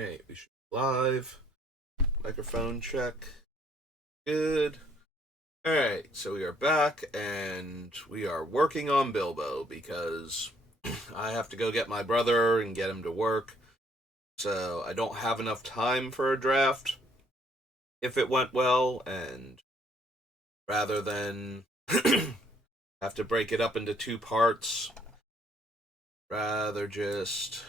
Hey, we should be live. Microphone check. Good. Alright, so we are back and we are working on Bilbo because I have to go get my brother and get him to work. So I don't have enough time for a draft if it went well, and rather than have to break it up into two parts, rather just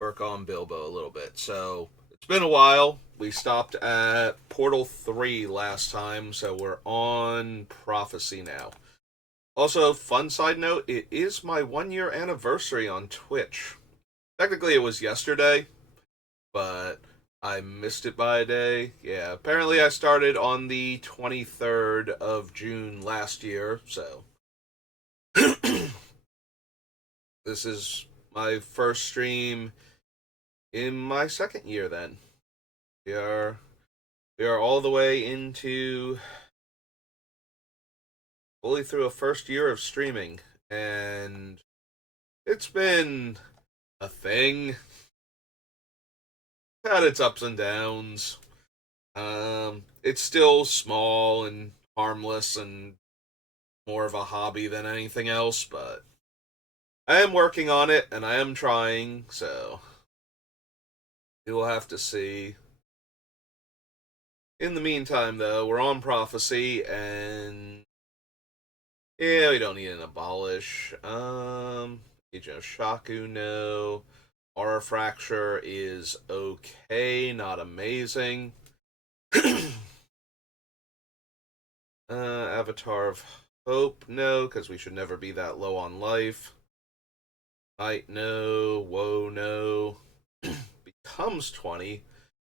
work on Bilbo a little bit. So it's been a while. We stopped at Portal 3 last time, so we're on Prophecy now. Also, fun side note, it is my 1 year anniversary on Twitch. Technically, it was yesterday, but I missed it by a day. Yeah, apparently I started on the 23rd of June last year, so. This is my first stream in my second year then. We are we are all the way into fully through a first year of streaming, and it's been a thing. Had its ups and downs. It's still small and harmless and more of a hobby than anything else, but I am working on it and I am trying, so we will have to see. In the meantime, though, we're on Prophecy, and yeah, we don't need an abolish. Agent of Shaku, no. Aura Fracture is okay, not amazing. Avatar of Hope, no, because we should never be that low on life. Night, no. Woe, no. Becomes 20.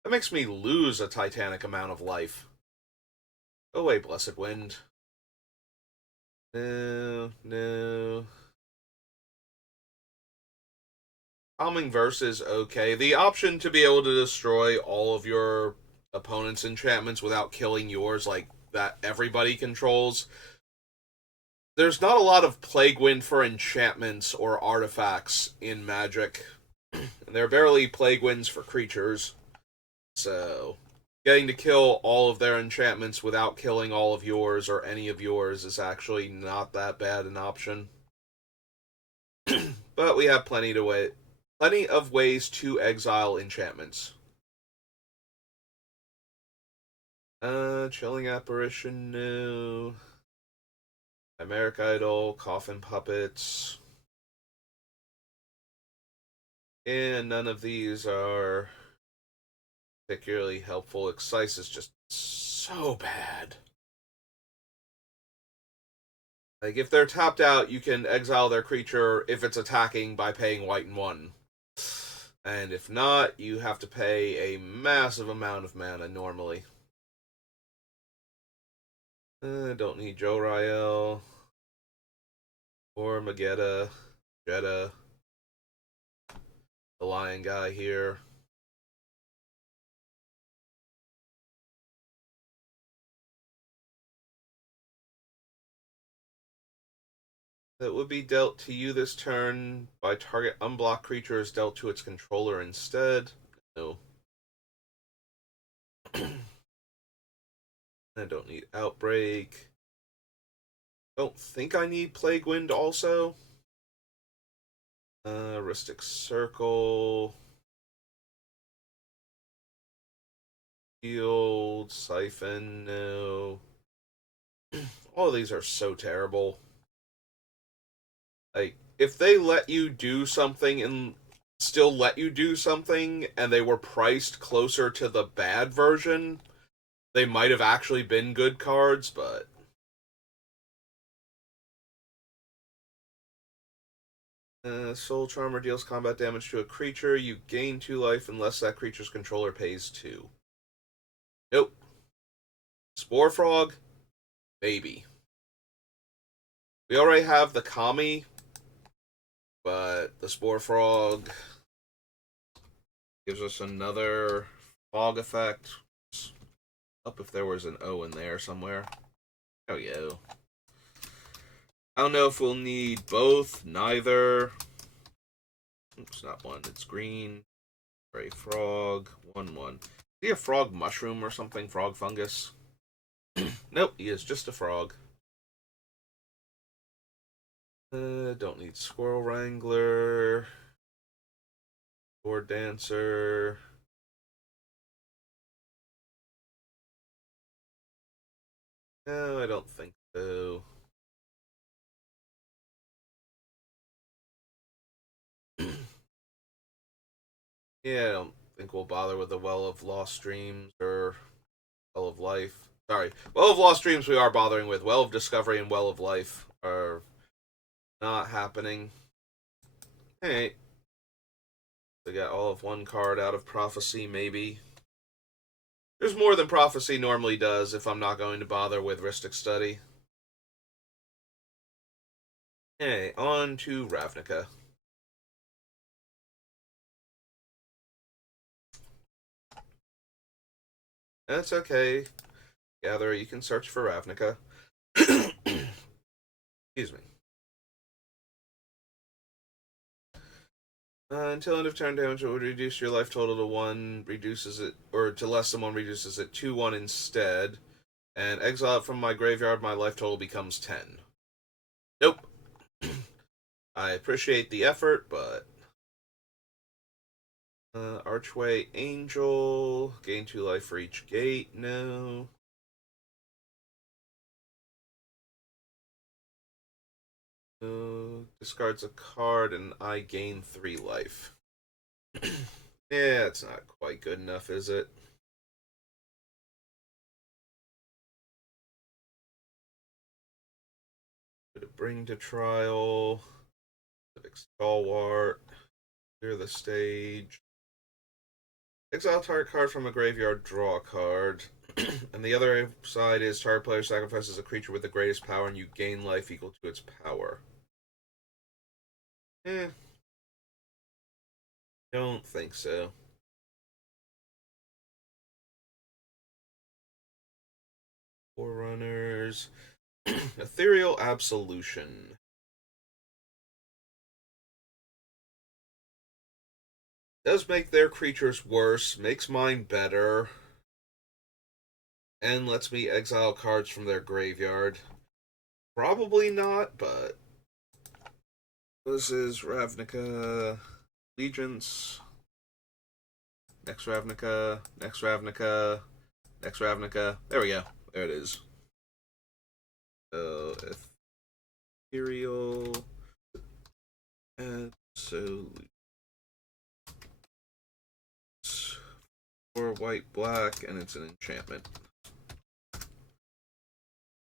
That makes me lose a titanic amount of life. Go away, Blessed Wind. No, no. Calming Verse is okay. The option to be able to destroy all of your opponent's enchantments without killing yours, like that everybody controls. There's not a lot of Plague Wind for enchantments or artifacts in Magic. There are barely Plague Winds for creatures. So, getting to kill all of their enchantments without killing all of yours or any of yours is actually not that bad an option. But we have plenty of ways to exile enchantments. Chilling Apparition, no. Chimeric Idol, Coffin Puppets. And none of these are particularly helpful. Excise is just so bad. Like, if they're tapped out, you can exile their creature if it's attacking by paying white and 1. And if not, you have to pay a massive amount of mana normally. Don't need Joriel. Or Magetta. Jetta. The lion guy here. That would be dealt to you this turn by target unblocked creature is dealt to its controller instead. No. I don't need Outbreak. Don't think I need Plague Wind also. Rhystic Circle. Field, Siphon, no. All of these are so terrible. Like, if they let you do something and still let you do something, and they were priced closer to the bad version, they might have actually been good cards, but Soul Charmer deals combat damage to a creature. You gain 2 life unless that creature's controller pays 2. Nope. Spore Frog? Maybe. We already have the Kami, but the Spore Frog gives us another fog effect. Up if there was an O in there somewhere. Oh, yeah. I don't know if we'll need both, neither. It's not one. It's green. Gray frog. 1/1. Is he a frog mushroom or something? Frog fungus? Nope, he is just a frog. Don't need squirrel wrangler. Or dancer. No, I don't think so. Yeah, I don't think we'll bother with the Well of Lost Dreams or Well of Life. Sorry, Well of Lost Dreams we are bothering with. Well of Discovery and Well of Life are not happening. Hey, they got all of one card out of Prophecy, maybe. There's more than Prophecy normally does if I'm not going to bother with Rhystic Study. Hey, on to Ravnica. That's okay. Gatherer, you can search for Ravnica. Excuse me. Until end of turn damage, it would reduce your life total to 1, reduces it, or to less than 1, reduces it to 1 instead. And exile it from my graveyard, my life total becomes 10. Nope. I appreciate the effort, but. Archway Angel, gain 2 life for each gate, no. Discards a card and I gain 3 life. Yeah, it's not quite good enough, is it? Could it bring to trial? Civic Stalwart. Clear the stage. Exile target card from a graveyard, draw a card. And the other side is target player sacrifices a creature with the greatest power and you gain life equal to its power. Don't think so. Forerunners. Ethereal Absolution. Does make their creatures worse, makes mine better, and lets me exile cards from their graveyard. Probably not, but this is Ravnica Allegiance. Next Ravnica, next Ravnica, next Ravnica. There we go. There it is. So, Ethereal Absolute. For white, black, and it's an enchantment.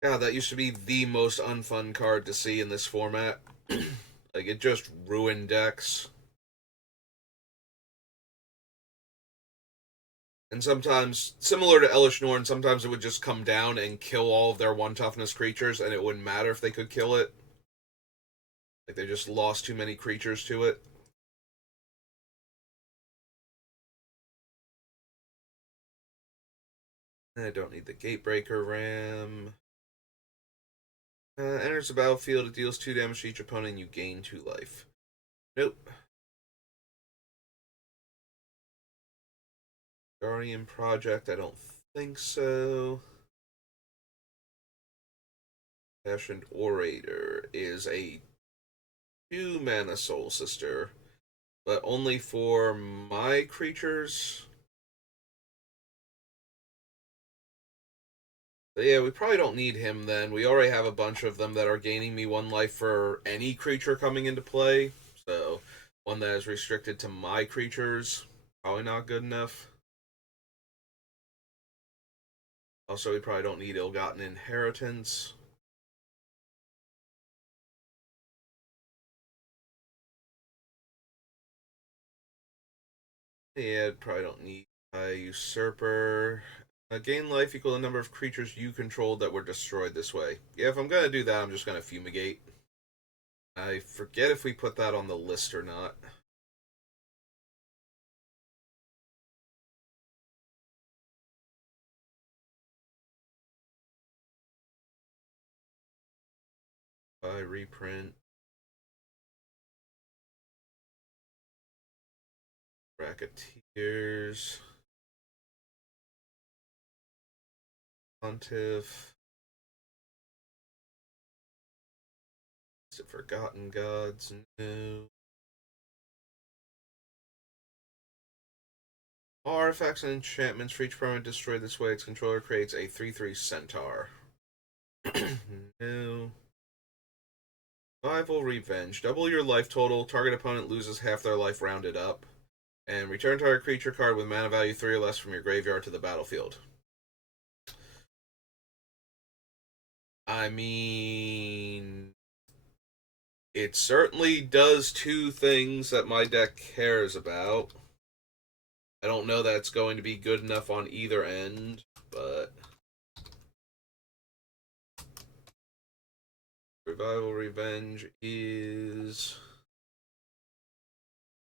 Yeah, that used to be the most unfun card to see in this format. Like, it just ruined decks. And sometimes, similar to Elish Norn, sometimes it would just come down and kill all of their 1 toughness creatures, and it wouldn't matter if they could kill it. Like, they just lost too many creatures to it. I don't need the Gatebreaker Ram. Enters the battlefield, it deals 2 damage to each opponent, and you gain 2 life. Nope. Guardian Project, I don't think so. Fashioned Orator is a 2-mana Soul Sister, but only for my creatures. But yeah, we probably don't need him then. We already have a bunch of them that are gaining me 1 life for any creature coming into play. So, one that is restricted to my creatures, probably not good enough. Also, we probably don't need Ill-Gotten Inheritance. Yeah, probably don't need a Usurper. Gain life equal to the number of creatures you controlled that were destroyed this way. Yeah, if I'm gonna do that, I'm just gonna Fumigate. I forget if we put that on the list or not. By reprint. Racketeers. Pontiff. Is it Forgotten Gods? No. All artifacts and enchantments for each permanent destroyed this way, its controller creates a 3/3 centaur. No. Survival Revenge. Double your life total. Target opponent loses half their life rounded up. And return target creature card with mana value 3 or less from your graveyard to the battlefield. I mean, it certainly does two things that my deck cares about. I don't know that it's going to be good enough on either end, but Revival Revenge is...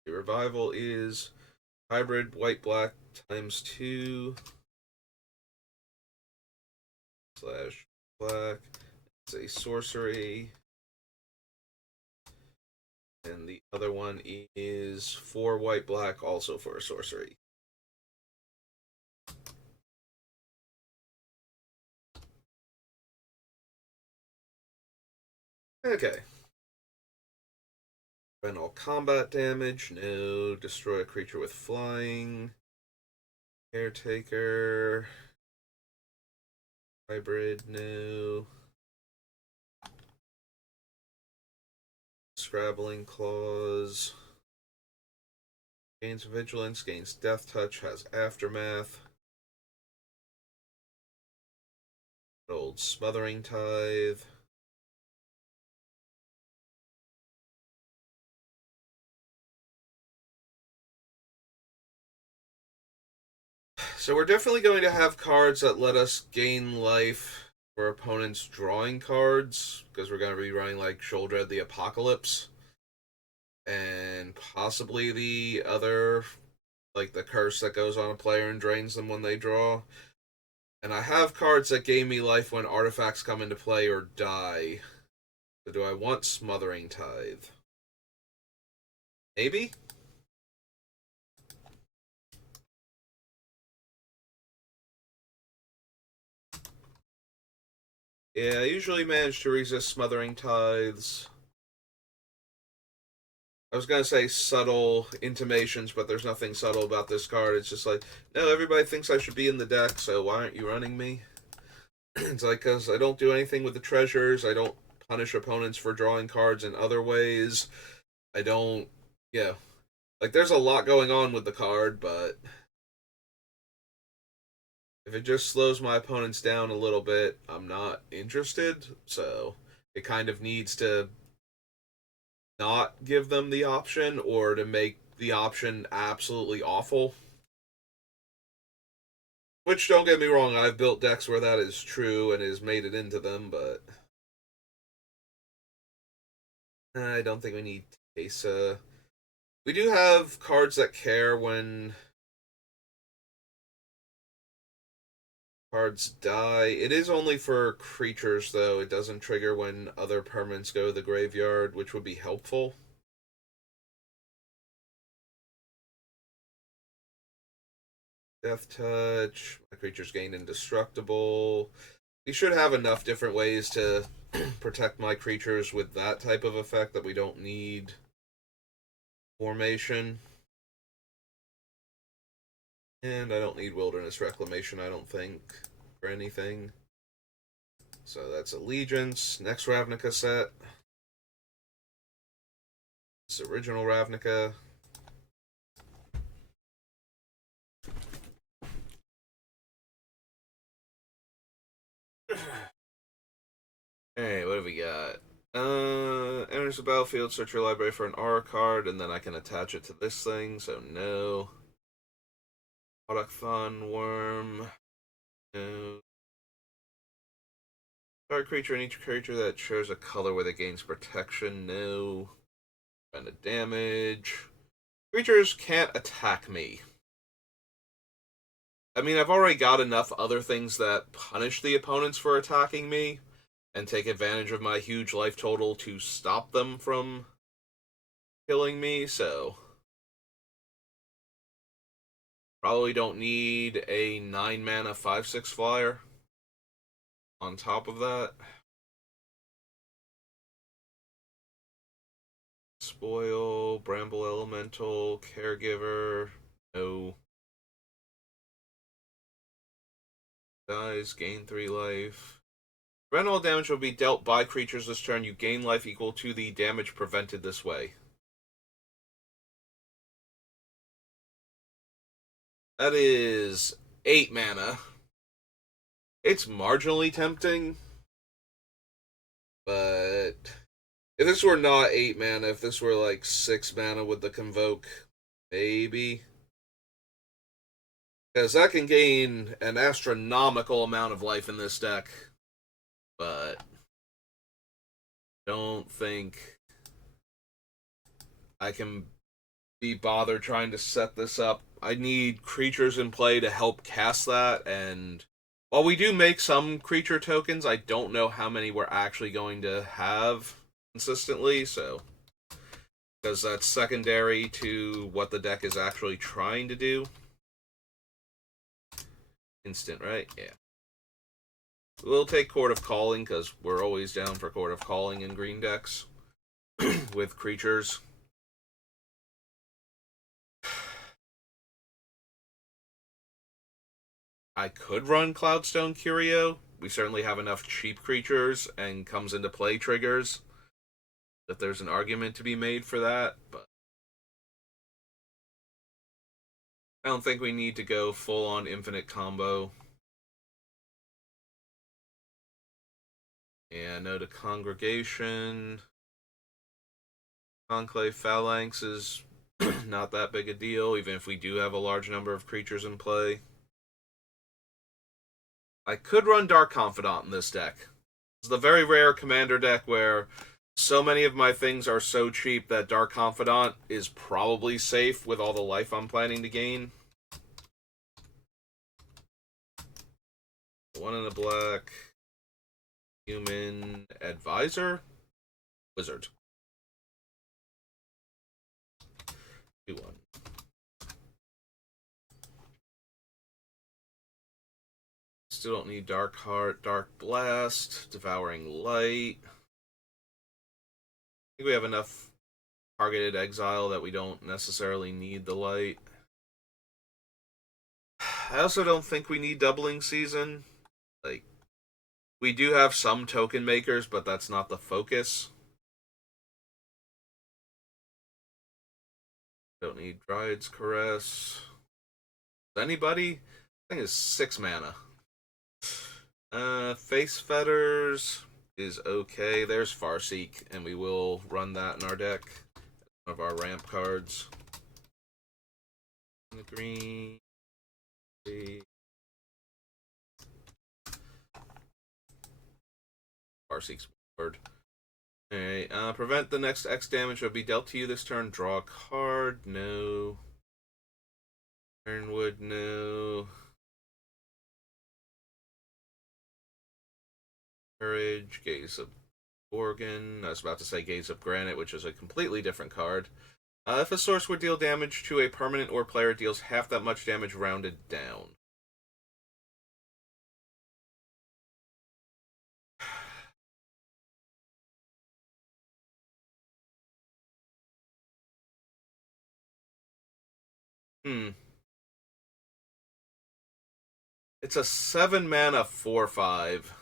The Revival is hybrid white-black ×2 / black. It's a sorcery. And the other one is 4 white-black, also for a sorcery. Okay. Prevent all combat damage. No. Destroy a creature with flying. Caretaker. Hybrid. No. Scrabbling Claws. Gains Vigilance. Gains Death Touch. Has Aftermath. Old Smothering Tithe. So we're definitely going to have cards that let us gain life for opponents drawing cards, because we're going to be running like Sheoldred the Apocalypse, and possibly the other, like the curse that goes on a player and drains them when they draw. And I have cards that gain me life when artifacts come into play or die. So do I want Smothering Tithe? Maybe? Yeah, I usually manage to resist Smothering Tithes. I was gonna say subtle intimations, but there's nothing subtle about this card. It's just like, no, everybody thinks I should be in the deck, so why aren't you running me? It's like, because I don't do anything with the treasures, I don't punish opponents for drawing cards in other ways, I don't, yeah. Like, there's a lot going on with the card, but if it just slows my opponents down a little bit, I'm not interested, so it kind of needs to not give them the option or to make the option absolutely awful. Which, don't get me wrong, I've built decks where that is true and has made it into them, but I don't think we need Tesa. We do have cards that care when cards die. It is only for creatures, though. It doesn't trigger when other permanents go to the graveyard, which would be helpful. Death Touch. My creature's gained indestructible. We should have enough different ways to protect my creatures with that type of effect that we don't need formation. And I don't need Wilderness Reclamation, I don't think, for anything. So that's Allegiance. Next Ravnica set. This original Ravnica. Alright, what have we got? Enters the battlefield, search your library for an aura card, and then I can attach it to this thing, so no. Autochthon Worm. No. Target creature and each creature that shows a color where it gains protection, no. Kind of damage. Creatures can't attack me. I mean, I've already got enough other things that punish the opponents for attacking me and take advantage of my huge life total to stop them from killing me, so Probably don't need a 9 mana 5/6 flyer on top of that. Spoil, Bramble Elemental, Caregiver, no. Dies, gain 3 life. Prevent all damage will be dealt by creatures this turn. You gain life equal to the damage prevented this way. That is 8 mana. It's marginally tempting, but if this were not 8 mana, if this were like 6 mana with the Convoke, maybe. Because that can gain an astronomical amount of life in this deck, but don't think I can be bothered trying to set this up. I need creatures in play to help cast that, and while we do make some creature tokens, I don't know how many we're actually going to have consistently, so because that's secondary to what the deck is actually trying to do. Instant, right? Yeah. We'll take Court of Calling, because we're always down for Court of Calling in green decks with creatures. I could run Cloudstone Curio. We certainly have enough cheap creatures and comes into play triggers that there's an argument to be made for that, but I don't think we need to go full on infinite combo. And no to Congregation. Conclave Phalanx is not that big a deal, even if we do have a large number of creatures in play. I could run Dark Confidant in this deck. It's the very rare commander deck where so many of my things are so cheap that Dark Confidant is probably safe with all the life I'm planning to gain. 1 in a black. Human Advisor. Wizard. 2-1. Still don't need Dark Heart, Dark Blast, Devouring Light. I think we have enough targeted exile that we don't necessarily need the light. I also don't think we need Doubling Season. Like, we do have some token makers, but that's not the focus. Don't need Dryad's Caress. Anybody? I think it's 6 mana. Face Fetters is okay. There's Farseek, and we will run that in our deck. One of our ramp cards. The green. Farseek's word. Alright, prevent the next X damage will be dealt to you this turn. Draw a card. No. Ironwood, no. Courage, Gaze of Gorgon. I was about to say Gaze of Granite, which is a completely different card. If a source would deal damage to a permanent or player, deals half that much damage rounded down. It's a 7 mana 4/5.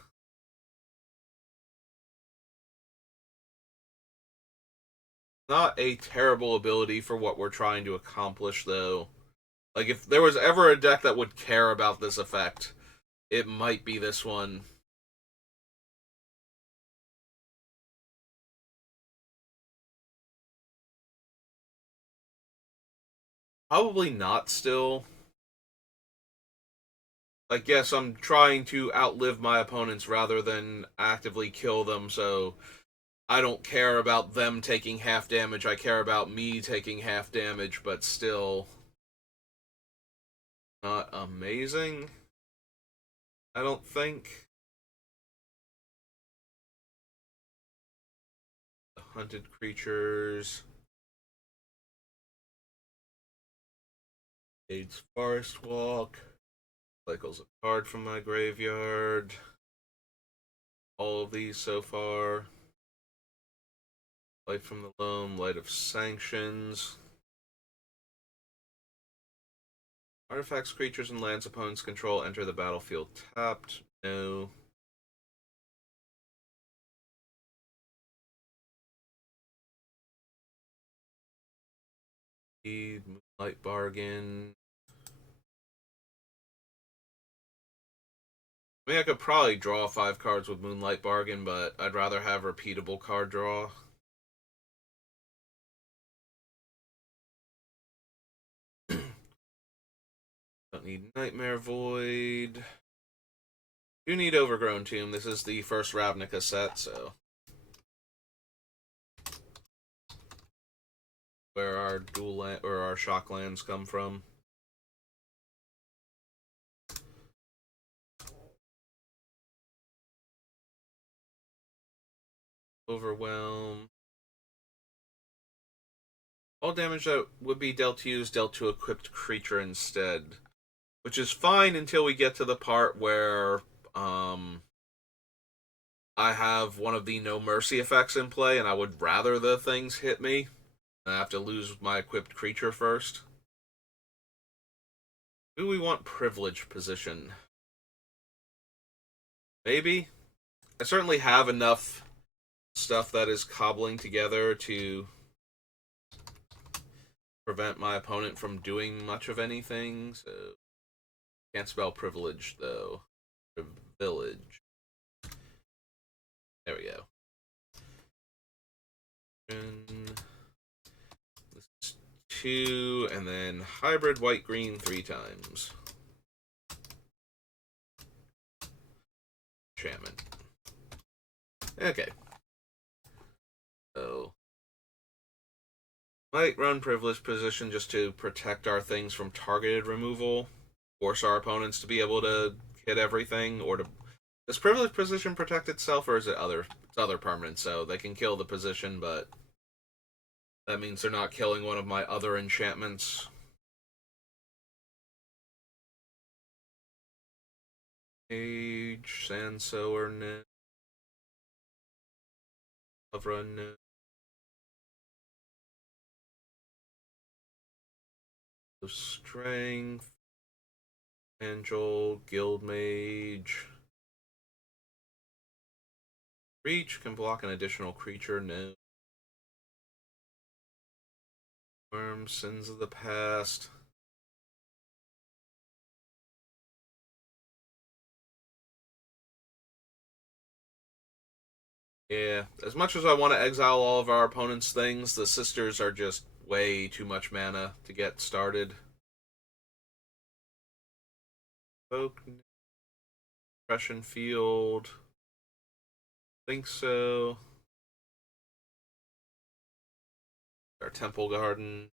Not a terrible ability for what we're trying to accomplish, though. Like, if there was ever a deck that would care about this effect, it might be this one. Probably not still. Like, yes, I'm trying to outlive my opponents rather than actively kill them, so I don't care about them taking half damage. I care about me taking half damage, but still not amazing, I don't think. The hunted creatures. Aids Forest Walk. Cycles a card from my graveyard. All of these so far. Light from the Loam, Light of Sanctions. Artifacts, creatures, and lands opponents control enter the battlefield tapped. No. Moonlight Bargain. I mean, I could probably draw 5 cards with Moonlight Bargain, but I'd rather have repeatable card draw. Don't need Nightmare Void. Do need Overgrown Tomb. This is the first Ravnica set, so where our or our shock lands come from. Overwhelm. All damage that would be dealt to you is dealt to equipped creature instead, which is fine until we get to the part where I have one of the no mercy effects in play, and I would rather the things hit me. I have to lose my equipped creature first. Do we want privilege position? Maybe. I certainly have enough stuff that is cobbling together to prevent my opponent from doing much of anything, so can't spell privilege though. Privilege. There we go. This is 2, and then hybrid white green 3 times. Enchantment. Okay. So might run privileged position just to protect our things from targeted removal. Force our opponents to be able to hit everything, or to... Does privileged position protect itself, or is it other? It's other permanent, so they can kill the position, but that means they're not killing one of my other enchantments. Age, Sandsower, no. Lavra, no. Strength, Angel, Guild Mage. Reach can block an additional creature, no. Worm, Sins of the Past. Yeah, as much as I want to exile all of our opponent's things, the sisters are just way too much mana to get started. Folk, Depression Field. Think so. Our Temple Garden.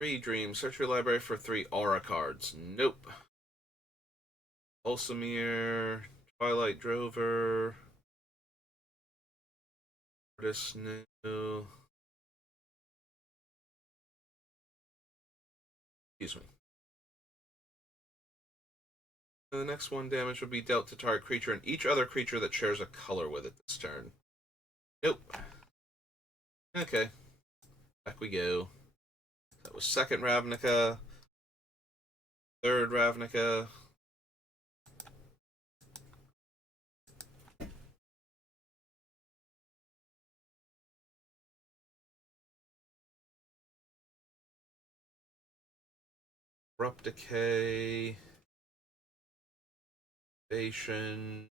Three Dreams. Search your library for 3 Aura cards. Nope. Ulsamir. Twilight Drover. Artist, no. Excuse me. And the next one, damage would be dealt to target creature and each other creature that shares a color with it this turn. Nope. Okay. Back we go. That was second Ravnica. Third Ravnica. Abrupt Decay. Station.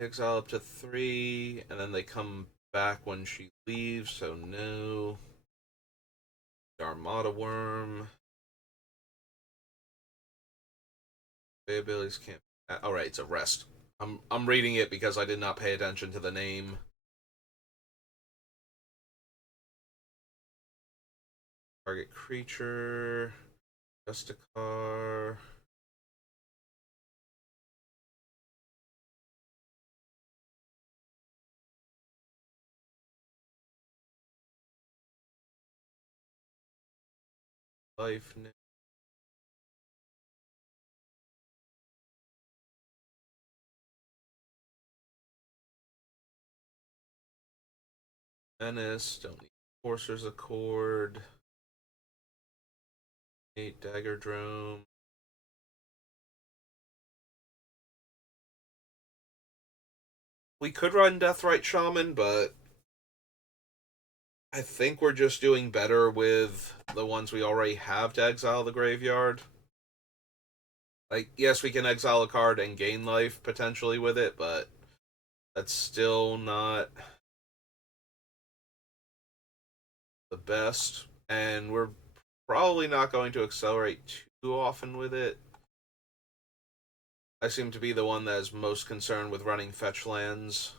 Exile up to 3, and then they come back when she leaves, so no. Armada Worm. Abilities can't. Alright, it's a rest. I'm reading it because I did not pay attention to the name. Target creature. Just a car. Life. Menace. Don't need Forcer's Accord. 8 Dagger Drone. We could run Deathrite Shaman, but I think we're just doing better with the ones we already have to exile the graveyard. Like, yes, we can exile a card and gain life potentially with it, but that's still not the best. And we're probably not going to accelerate too often with it. I seem to be the one that is most concerned with running fetch lands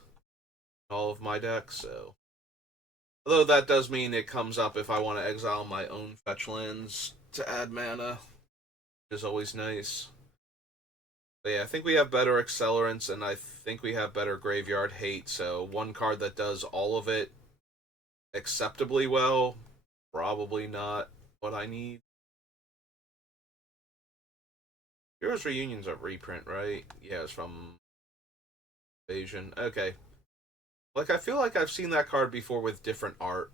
in all of my decks, so. Although that does mean it comes up if I want to exile my own fetch lands to add mana, which is always nice. But yeah, I think we have better accelerants, and I think we have better graveyard hate, so one card that does all of it acceptably well, probably not what I need. Heroes Reunion's a reprint, right? Yeah, it's from Invasion. Okay. Like, I feel like I've seen that card before with different art.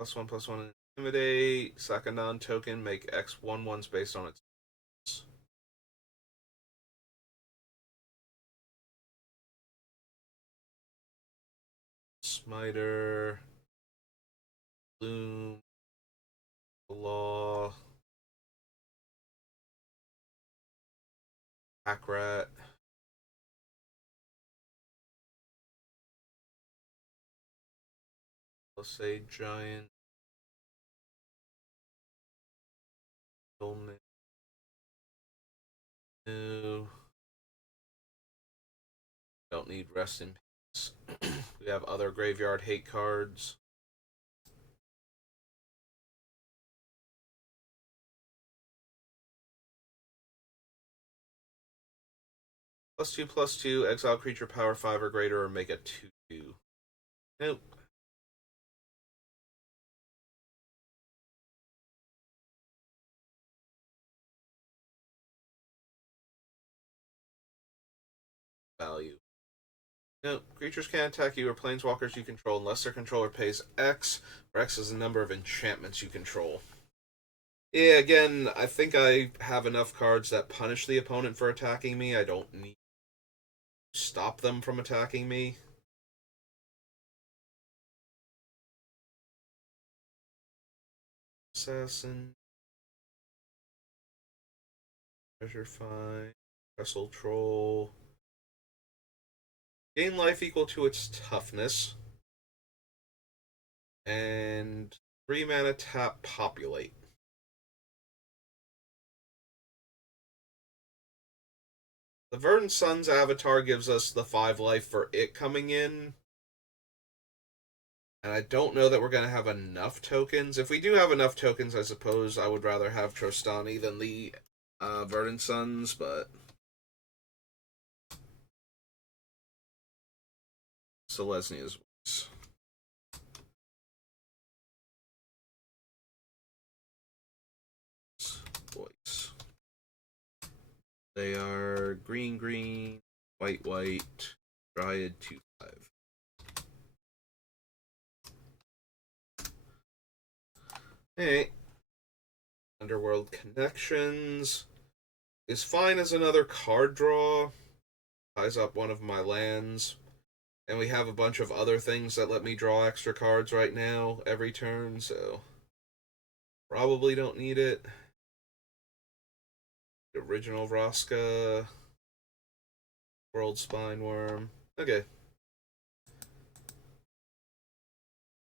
+1/+1 Intimidate. Sack a non-token. Make X 1/1s based on its. Smiter. Bloom. Law. Hackrat. Let's say Giant. No. Don't need Rest in Peace. We have other graveyard hate cards. +2/+2, exile creature power 5 or greater, or make a 2/2. Nope. Value. Nope. Creatures can't attack you or planeswalkers you control unless their controller pays X, where X is the number of enchantments you control. Yeah, again, I think I have enough cards that punish the opponent for attacking me. I don't need to stop them from attacking me. Assassin. Treasure Find. Wrestle Troll. Gain life equal to its toughness. And 3 mana tap Populate. The Verdant Sun's avatar gives us the 5 life for it coming in. And I don't know that we're going to have enough tokens. If we do have enough tokens, I suppose I would rather have Trostani than the Verdant Suns, but. Selesnia's voice. Voice. They are green, green, white, white, Dryad 2/5. Hey, Underworld Connections is fine as another card draw. Ties up one of my lands. And we have a bunch of other things that let me draw extra cards right now every turn, so probably don't need it. The original Vraska. World Spineworm. Okay.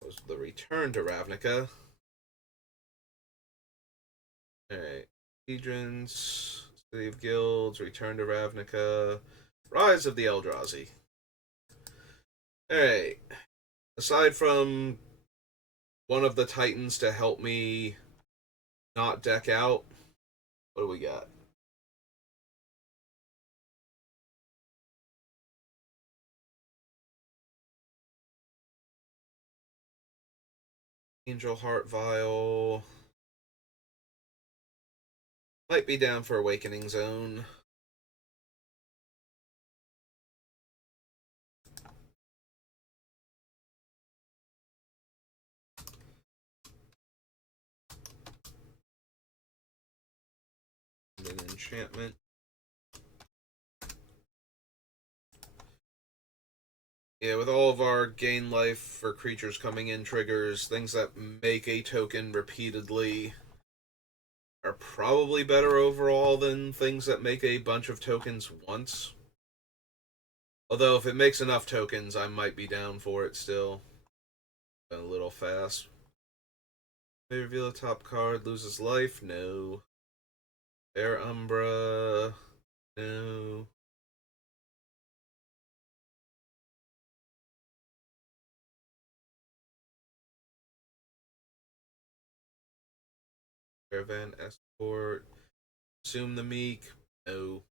That was the return to Ravnica. Alright. Legions, City of Guilds, Return to Ravnica, Rise of the Eldrazi. Alright. Aside from one of the Titans to help me not deck out, what do we got? Angel Heart Vial. Might be down for Awakening Zone. And an enchantment. Yeah, with all of our gain life for creatures coming in triggers, things that make a token repeatedly are probably better overall than things that make a bunch of tokens once. Although, if it makes enough tokens, I might be down for it still. A little fast. May reveal a top card, loses life? No. Air Umbra? No. Caravan Escort? Assume the Meek? No.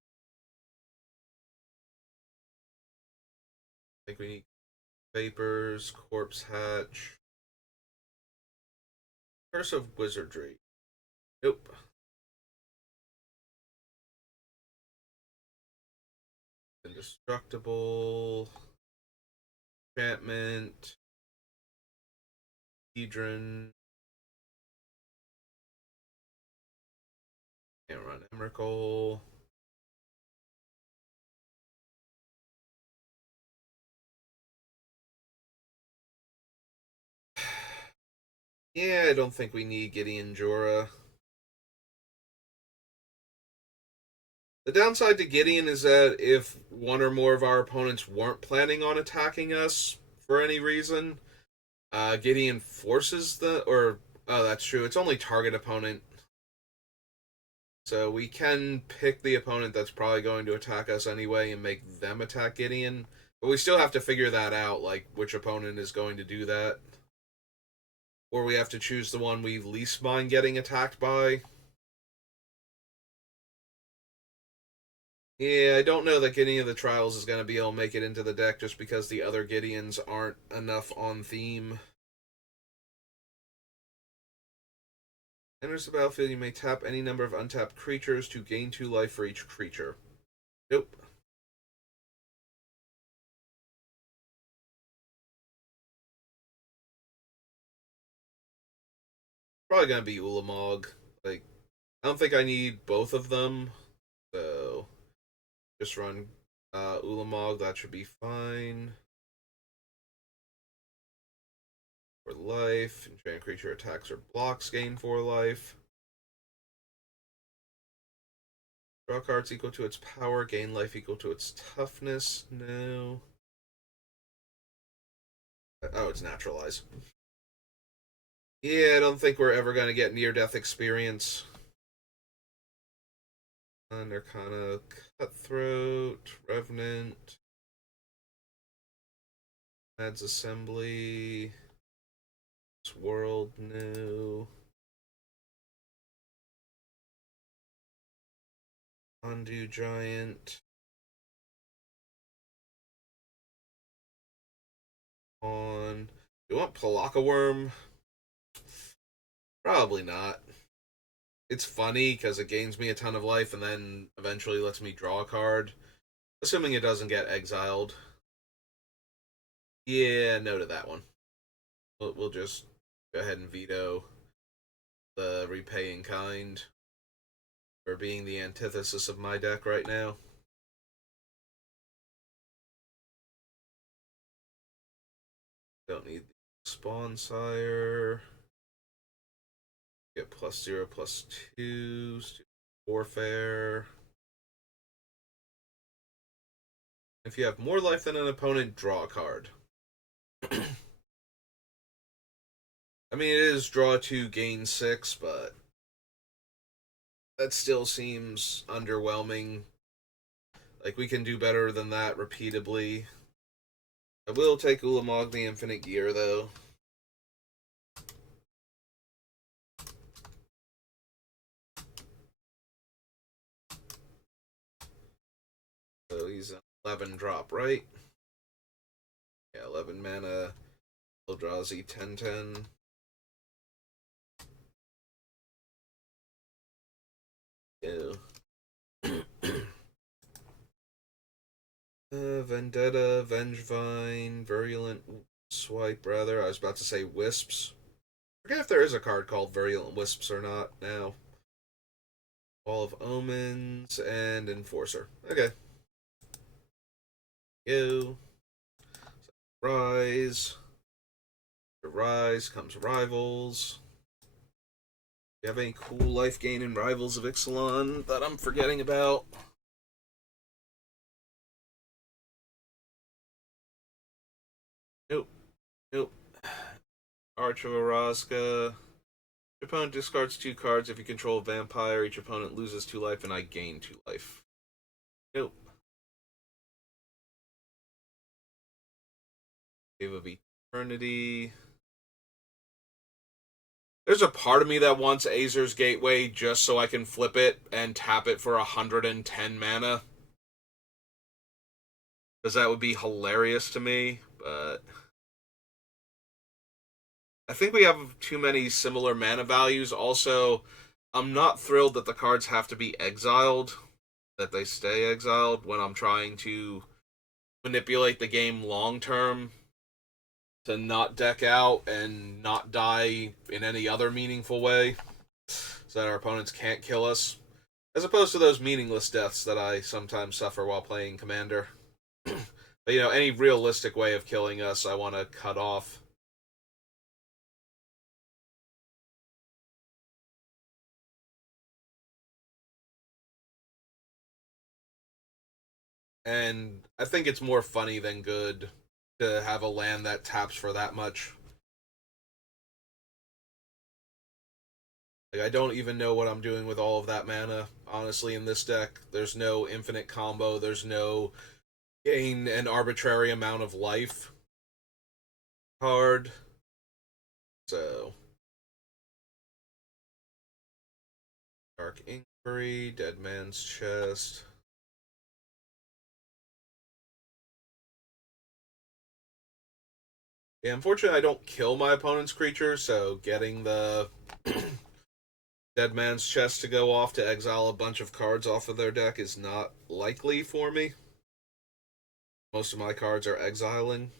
I think we need Vapors, Corpse Hatch. Curse of Wizardry. Nope. Indestructible. Enchantment. Hedron. Can't run Emrakul. Yeah, I don't think we need Gideon Jorah. The downside to Gideon is that if one or more of our opponents weren't planning on attacking us for any reason, Gideon forces the or oh, that's true. It's only target opponent, so we can pick the opponent that's probably going to attack us anyway and make them attack Gideon. But we still have to figure that out, like which opponent is going to do that, or we have to choose the one we least mind getting attacked by. Yeah, I don't know that Gideon of the Trials is going to be able to make it into the deck just because the other Gideons aren't enough on theme. Enters the battlefield, you may tap any number of untapped creatures to gain 2 life for each creature. Nope. Probably going to be Ulamog. Like, I don't think I need both of them, so just run Ulamog, that should be fine. For life, enchant creature attacks or blocks gain 4 life. Draw cards equal to its power, gain life equal to its toughness. No. Oh, it's naturalize. Yeah, I don't think we're ever going to get near death experience. And they're kind of Cutthroat, Revenant, adds Assembly, World New, Undo Giant, on. Do you want Palaka Worm? Probably not. It's funny because it gains me a ton of life and then eventually lets me draw a card. Assuming it doesn't get exiled. Yeah, no to that one. We'll just go ahead and veto the Repay in Kind for being the antithesis of my deck right now. Don't need the Spawn Sire. Get +0/+2. Warfare. If you have more life than an opponent, draw a card. I mean, it is draw 2, gain 6, but that still seems underwhelming. Like, we can do better than that repeatedly. I will take Ulamog the Infinite Gear, though. So he's an 11 drop, right? Yeah, 11 mana. Eldrazi 10/10. Ew. Vendetta, Vengevine, Virulent Swipe, rather. I was about to say Wisps. I forget if there is a card called Virulent Wisps or not now. Wall of Omens and Enforcer. Okay. Go. Rise. After Rise comes Rivals. Do you have any cool life gain in Rivals of Ixalan that I'm forgetting about? Nope. Nope. Arch of Araska. Each opponent discards 2 cards. If you control a vampire, each opponent loses 2 life and I gain 2 life. Nope. Wave of Eternity. There's a part of me that wants Azer's Gateway just so I can flip it and tap it for 110 mana. Because that would be hilarious to me, but I think we have too many similar mana values. Also, I'm not thrilled that the cards have to be exiled, that they stay exiled when I'm trying to manipulate the game long term to not deck out and not die in any other meaningful way so that our opponents can't kill us. As opposed to those meaningless deaths that I sometimes suffer while playing Commander. But, any realistic way of killing us, I want to cut off. And I think it's more funny than good to have a land that taps for that much. Like, I don't even know what I'm doing with all of that mana, honestly, in this deck. There's no infinite combo, there's no gain an arbitrary amount of life card. So, Dark Inquiry, Dead Man's Chest. Yeah, unfortunately, I don't kill my opponent's creature, so getting the Dead Man's Chest to go off to exile a bunch of cards off of their deck is not likely for me. Most of my cards are exiling.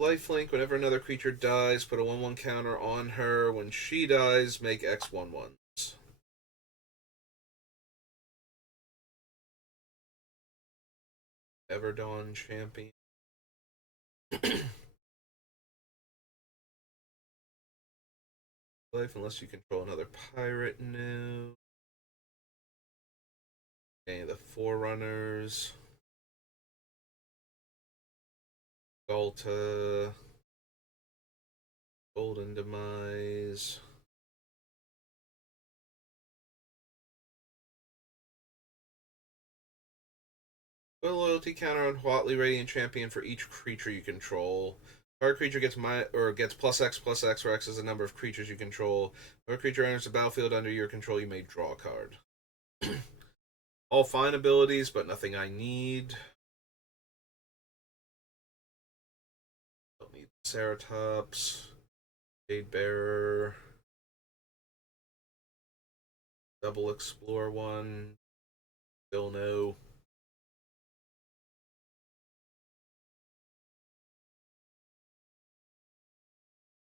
Lifelink, whenever another creature dies, put a 1/1 counter on her. When she dies, make X 1/1s. Everdawn Champion. Life unless you control another pirate. No. Okay, the Forerunners. Galta. Golden Demise. Put a loyalty counter on Huatli Radiant Champion for each creature you control. Target creature gets +X/+X, where X is the number of creatures you control. If a creature enters the battlefield under your control, you may draw a card. All fine abilities, but nothing I need. Don't need Ceratops, Jade Bearer, Double Explore one. Still no.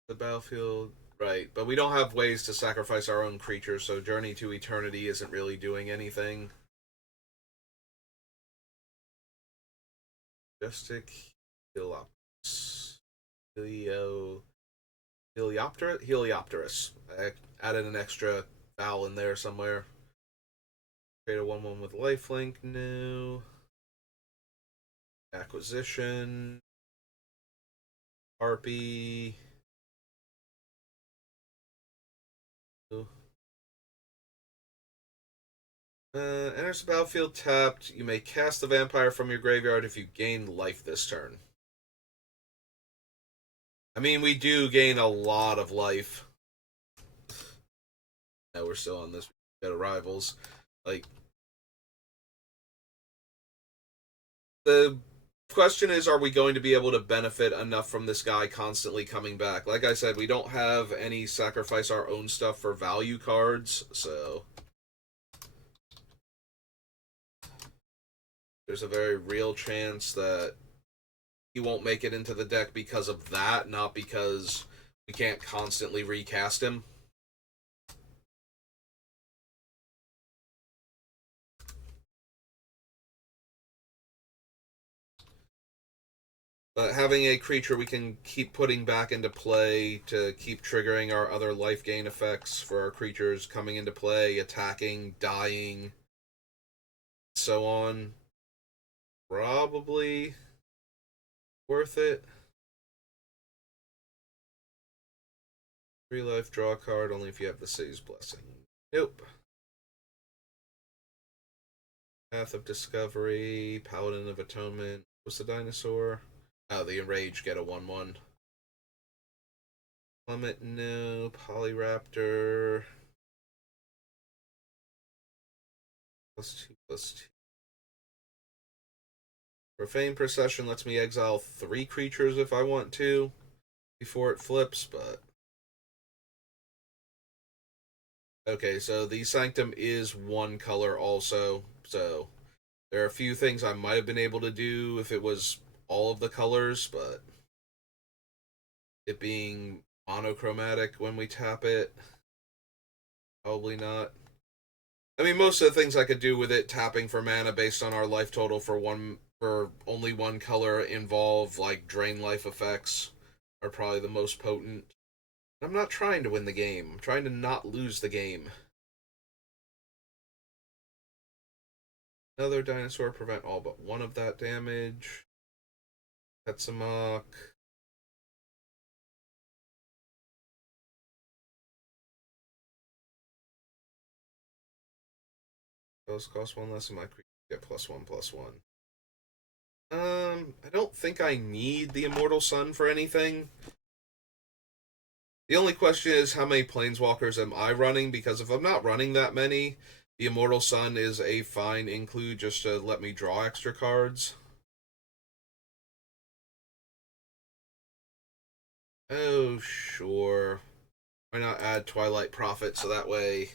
The battlefield, right? But we don't have ways to sacrifice our own creatures, so Journey to Eternity isn't really doing anything. Majestic Heliops. Heliopterus. I added an extra vowel in there somewhere. Create a 1/1 with lifelink. No. Acquisition. Harpy. Enters the battlefield tapped. You may cast the vampire from your graveyard if you gain life this turn. I mean, we do gain a lot of life. No, we're still on this. We got rivals. Like, the question is, are we going to be able to benefit enough from this guy constantly coming back? Like I said, we don't have any sacrifice our own stuff for value cards, so there's a very real chance that he won't make it into the deck because of that, not because we can't constantly recast him. But having a creature we can keep putting back into play to keep triggering our other life gain effects for our creatures coming into play, attacking, dying, so on, probably worth it. 3 life, draw a card only if you have the city's blessing. Nope. Path of Discovery, Paladin of Atonement. What's the dinosaur? Oh, the Enraged get a 1/1. Plummet, no. Polyraptor. +2/+2. Profane Procession lets me exile 3 creatures if I want to before it flips, but okay, so the Sanctum is 1 color also, so there are a few things I might have been able to do if it was all of the colors, but it being monochromatic when we tap it, probably not. I mean, most of the things I could do with it tapping for mana based on our life total for only 1 color involve like drain life effects are probably the most potent. I'm not trying to win the game. I'm trying to not lose the game. Another dinosaur prevent all but 1 of that damage. Petsamok. Those cost 1 less, and my creatures get +1/+1. I don't think I need the Immortal Sun for anything. The only question is how many Planeswalkers am I running? Because if I'm not running that many, the Immortal Sun is a fine include just to let me draw extra cards. Oh, sure. Why not add Twilight Prophet so that way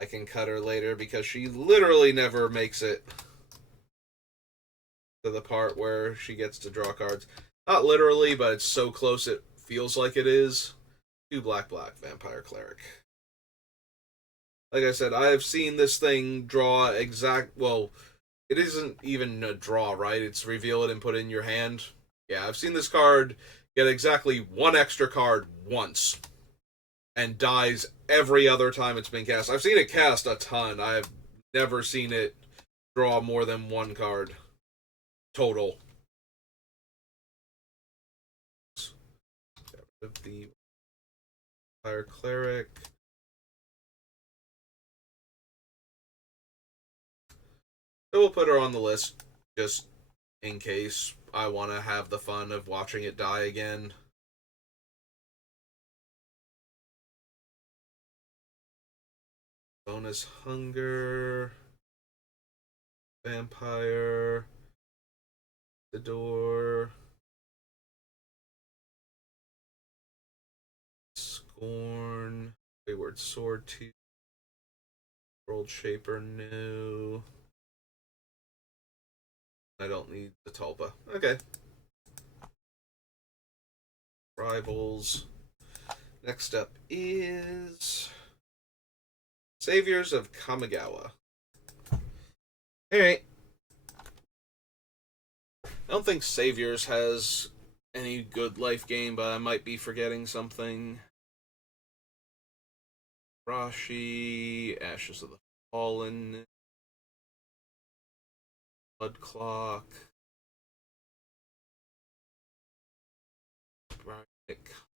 I can cut her later because she literally never makes it to the part where she gets to draw cards. Not literally, but it's so close it feels like it is. 2 black, Vampire Cleric. Like I said, I have seen this thing draw well, it isn't even a draw, right? It's reveal it and put it in your hand. Yeah, I've seen this card get exactly 1 extra card once and dies every other time it's been cast. I've seen it cast a ton. I've never seen it draw more than 1 card total. The Fire Cleric. So we'll put her on the list just in case I want to have the fun of watching it die again. Bonus Hunger. Vampire. The Door. Scorn. Wayward Sword Tooth. World Shaper, no. I don't need the Tulpa. Okay. Rivals. Next up is Saviors of Kamigawa. Alright. I don't think Saviors has any good life game, but I might be forgetting something. Rashi, Ashes of the Fallen, Blood Clock,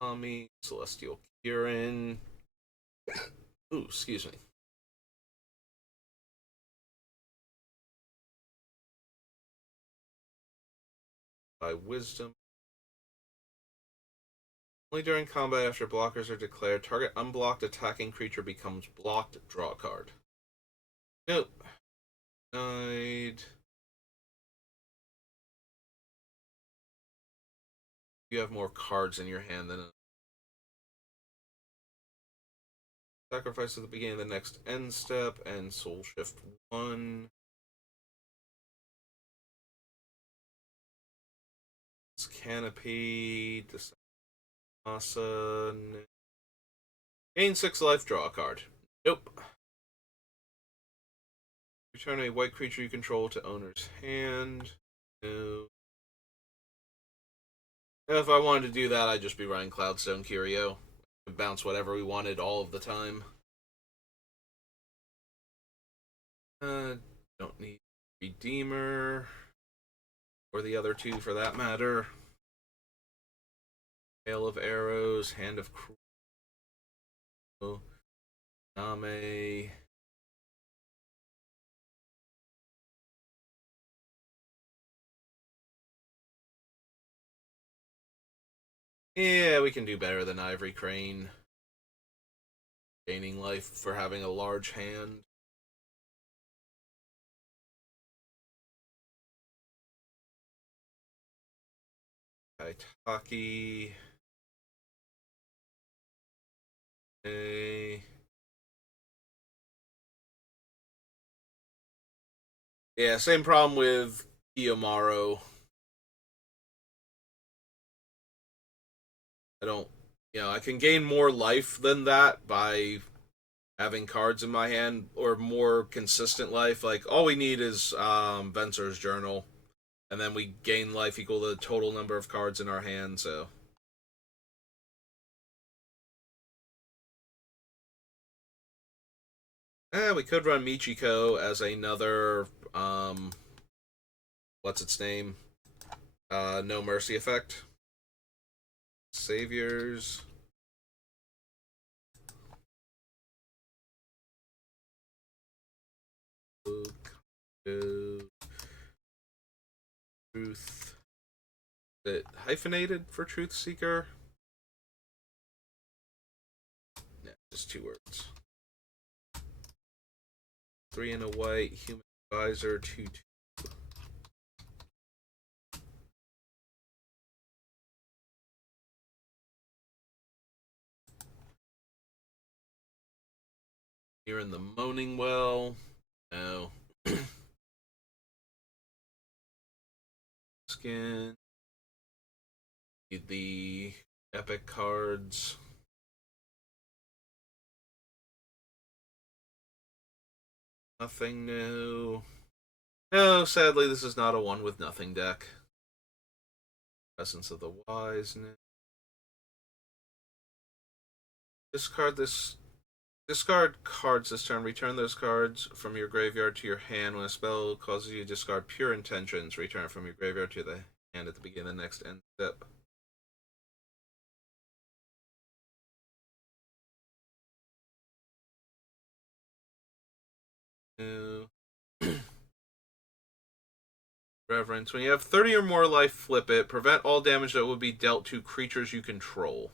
Kami, Celestial Kirin. Ooh, excuse me. by wisdom. Only during combat after blockers are declared. Target unblocked attacking creature becomes blocked. Draw a card. Nope. Denied. You have more cards in your hand than sacrifice at the beginning of the next end step and soul shift 1. It's canopy. Masa. Gain 6 life. Draw a card. Nope. Return a white creature you control to owner's hand. No. If I wanted to do that, I'd just be running Cloudstone Curio. Bounce whatever we wanted all of the time. Don't need Redeemer. Or the other two for that matter. Hail of Arrows, Hand of Cruel, Name. Yeah, we can do better than Ivory Crane. Gaining life for having a large hand. Kaitaki. Yeah, same problem with Kiyomaro. I can gain more life than that by having cards in my hand, or more consistent life. Like, all we need is Venser's Journal, and then we gain life equal to the total number of cards in our hand, so. We could run Michiko as another, what's its name? No Mercy effect. Saviors. Truth. Is it hyphenated for Truth Seeker? Yeah, just 2 words. 3 and a white, Human Advisor, 2/2. You're in the Moaning Well. No. Skin. Need the epic cards. Nothing new. No, sadly, this is not a one with nothing deck. Essence of the Wise. Discard this. Discard cards this turn. Return those cards from your graveyard to your hand. When a spell causes you to discard Pure Intentions, return it from your graveyard to the hand at the beginning of the next end step. New. Reverence. When you have 30 or more life, flip it. Prevent all damage that would be dealt to creatures you control.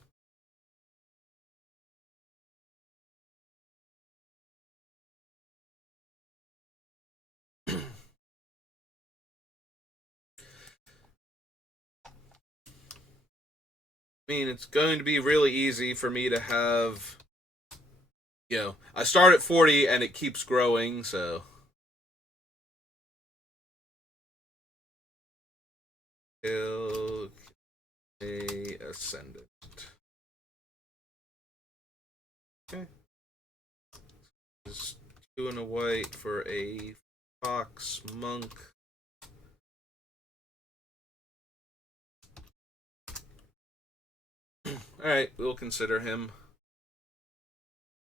I mean, it's going to be really easy for me to have. I start at 40 and it keeps growing, so. Till a Ascendant. Okay. Just 2 and a white for a Fox Monk. Alright, we'll consider him.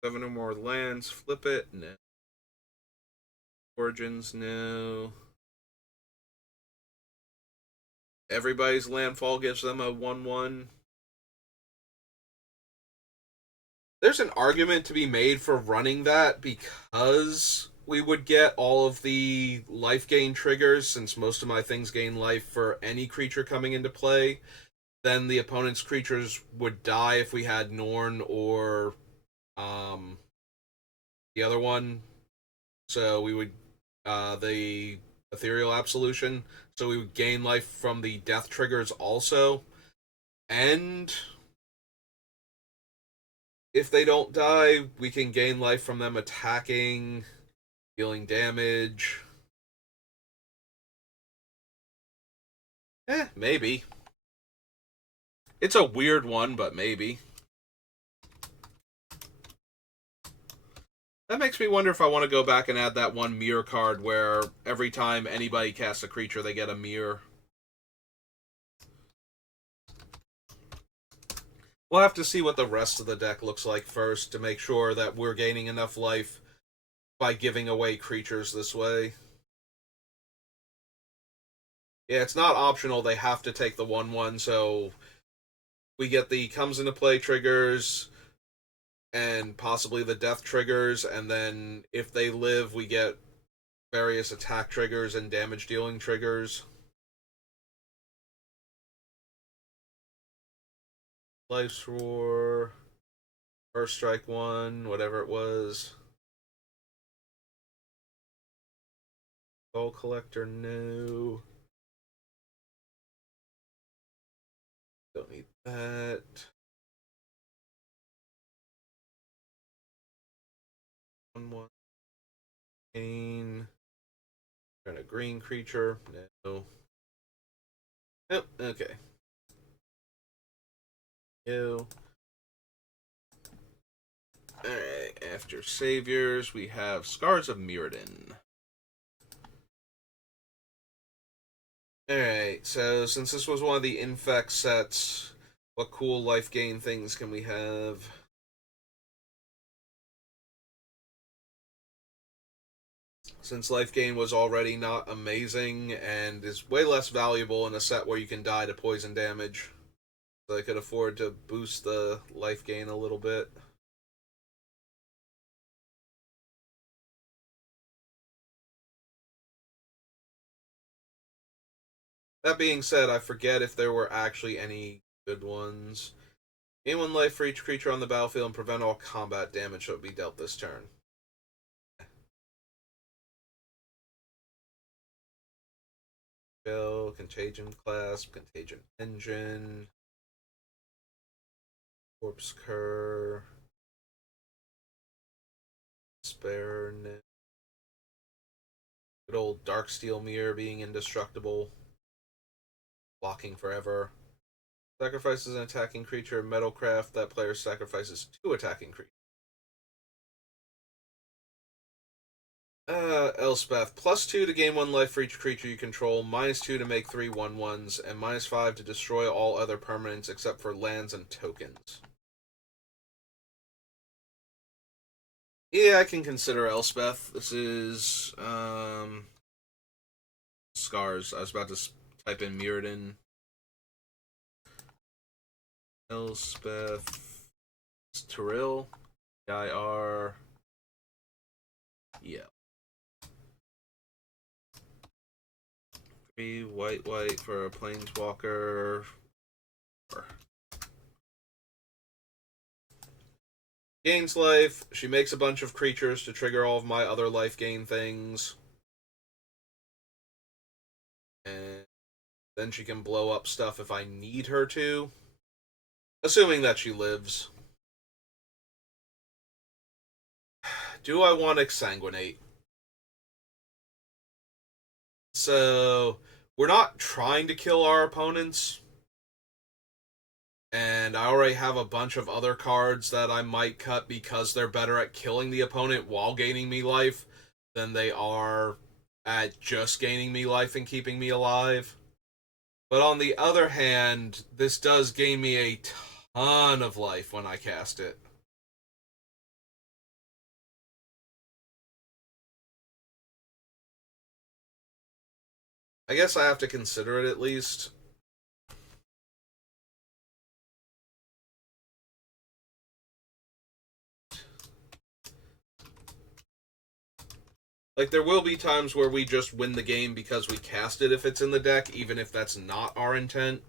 7 or more lands, flip it, no. Origins, no. Everybody's landfall gives them a 1/1. There's an argument to be made for running that because we would get all of the life gain triggers, since most of my things gain life for any creature coming into play. Then the opponent's creatures would die if we had Norn or um, the other one. So we would the Ethereal Absolution. So we would gain life from the death triggers also. And if they don't die, we can gain life from them attacking, dealing damage. Maybe. It's a weird one, but maybe. That makes me wonder if I want to go back and add that one mirror card where every time anybody casts a creature, they get a mirror. We'll have to see what the rest of the deck looks like first to make sure that we're gaining enough life by giving away creatures this way. Yeah, it's not optional. They have to take the 1/1, so we get the comes into play triggers and possibly the death triggers, and then if they live, we get various attack triggers and damage dealing triggers. Life's Roar, First Strike 1, whatever it was. Soul Collector, no. Don't need that. One gain. Turn a green creature. No. Nope. Okay. No. Alright. After Saviors, we have Scars of Mirrodin. Alright. So, since this was one of the Infect sets, what cool life gain things can we have? Since life gain was already not amazing and is way less valuable in a set where you can die to poison damage, so I could afford to boost the life gain a little bit. That being said, I forget if there were actually any good ones. Gain 1 life for each creature on the battlefield and prevent all combat damage that would be dealt this turn. Contagion Clasp, Contagion Engine, Corpse Cur, Spare, good old Darksteel Mirror being indestructible, blocking forever. Sacrifices an attacking creature, Metalcraft, that player sacrifices 2 attacking creatures. Elspeth. +2 to gain 1 life for each creature you control, -2 to make 3 1/1s, and -5 to destroy all other permanents except for lands and tokens. Yeah, I can consider Elspeth. This is, Scars. I was about to type in Mirrodin. Elspeth. Tyrell. IR. Yeah. 3 white for a planeswalker. Gains life. She makes a bunch of creatures to trigger all of my other life gain things. And then she can blow up stuff if I need her to. Assuming that she lives. Do I want to exsanguinate? So, we're not trying to kill our opponents. And I already have a bunch of other cards that I might cut because they're better at killing the opponent while gaining me life than they are at just gaining me life and keeping me alive. But on the other hand, this does gain me a ton of life when I cast it. I guess I have to consider it at least. Like, there will be times where we just win the game because we cast it if it's in the deck, even if that's not our intent.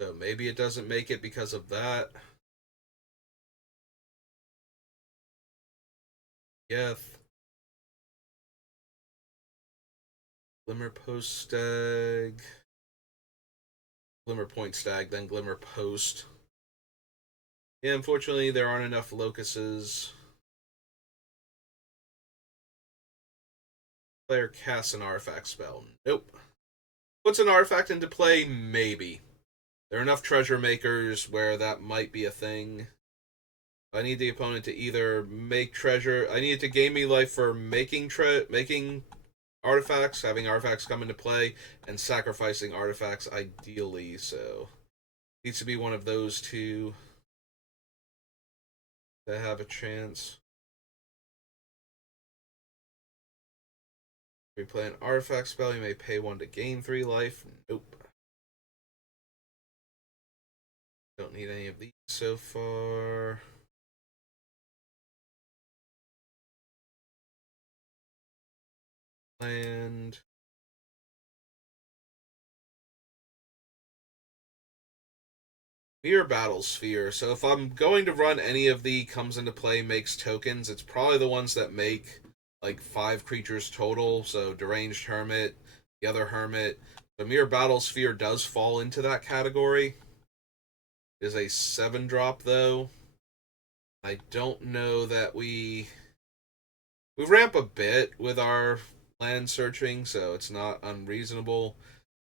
So maybe it doesn't make it because of that. Geth. Glimmer Post Stag. Glimmer Point Stag, then Glimmer Post. Yeah, unfortunately, there aren't enough locuses. Player casts an artifact spell. Nope. Puts an artifact into play? Maybe. There are enough treasure makers where that might be a thing. I need the opponent to either make treasure. I need it to gain me life for making artifacts, having artifacts come into play, and sacrificing artifacts ideally. So needs to be one of those two to have a chance. If you play an artifact spell, you may pay one to gain 3 life. Nope. Don't need any of these so far. Land. Mirror Battle Sphere. So if I'm going to run any of the comes into play makes tokens, it's probably the ones that make like 5 creatures total. So Deranged Hermit, the other Hermit. The Mirror Battle Sphere does fall into that category. It is a 7-drop though. I don't know that we ramp a bit with our land searching, so it's not unreasonable.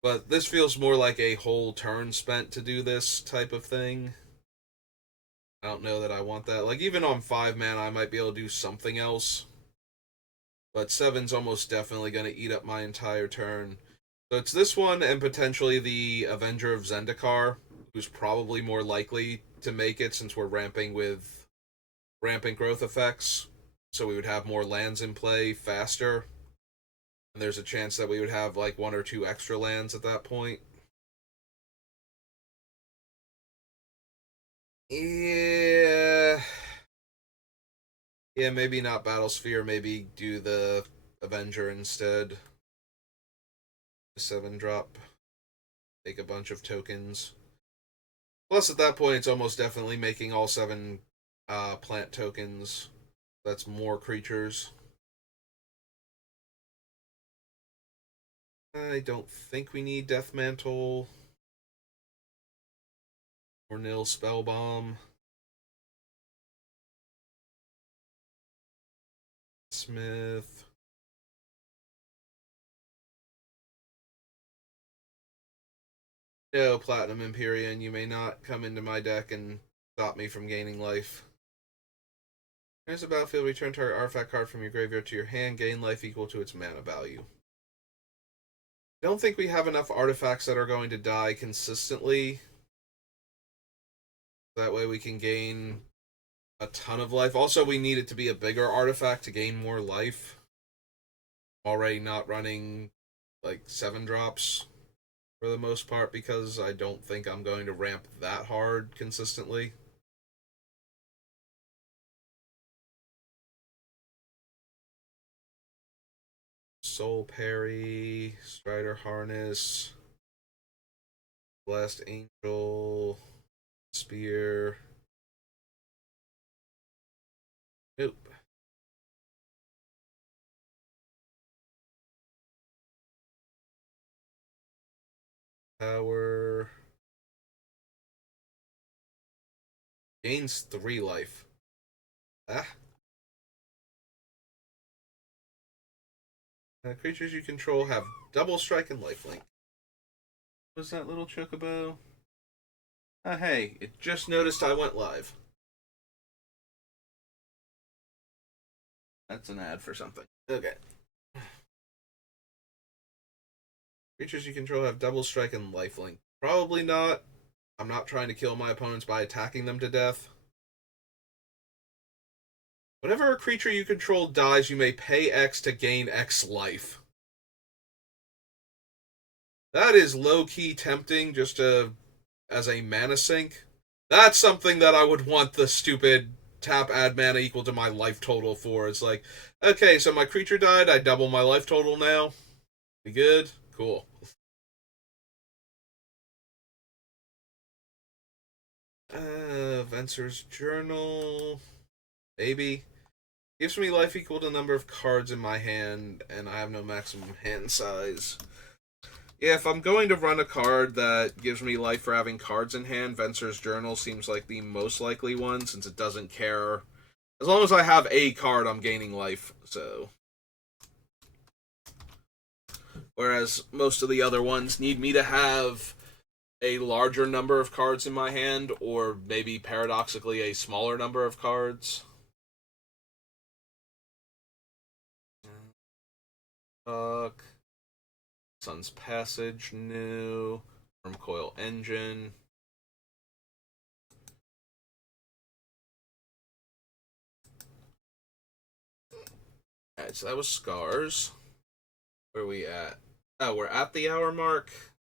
But this feels more like a whole turn spent to do this type of thing. I don't know that I want that. Like, even on 5 mana, I might be able to do something else. But 7's almost definitely going to eat up my entire turn. So it's this one and potentially the Avenger of Zendikar, who's probably more likely to make it since we're ramping with rampant growth effects. So we would have more lands in play faster. And there's a chance that we would have like 1 or 2 extra lands at that point. Yeah. Yeah, maybe not Battlesphere, maybe do the Avenger instead. 7-drop. Take a bunch of tokens. Plus, at that point, it's almost definitely making all 7 plant tokens. That's more creatures. I don't think we need Death Mantle. Or Nil Spell Bomb. Smith. No, Platinum Empyrean, you may not come into my deck and stop me from gaining life. There's a battlefield, return target artifact card from your graveyard to your hand, gain life equal to its mana value. I don't think we have enough artifacts that are going to die consistently. That way we can gain a ton of life. Also, we need it to be a bigger artifact to gain more life. Already not running like 7-drops for the most part because I don't think I'm going to ramp that hard consistently. Soul Parry, Strider Harness, Blessed Angel, Spear. Nope. Power. Gains 3 life. Ah. Creatures you control have double strike and lifelink. Was that little chocobo? Hey, it just noticed I went live. That's an ad for something. Okay. Creatures you control have double strike and lifelink. Probably not. I'm not trying to kill my opponents by attacking them to death. Whenever a creature you control dies, you may pay X to gain X life. That is low-key tempting just to as a mana sink. That's something that I would want the stupid tap add mana equal to my life total for. It's like, okay, so my creature died, I double my life total now. We good? Cool. Venser's Journal. Maybe. Gives me life equal to the number of cards in my hand, and I have no maximum hand size. Yeah, if I'm going to run a card that gives me life for having cards in hand, Venser's Journal seems like the most likely one, since it doesn't care. As long as I have a card, I'm gaining life, so. Whereas most of the other ones need me to have a larger number of cards in my hand, or maybe paradoxically a smaller number of cards. Fuck. Sun's Passage, new. From Coil Engine. Alright, so that was Scars. Where are we at? Oh, we're at the hour mark.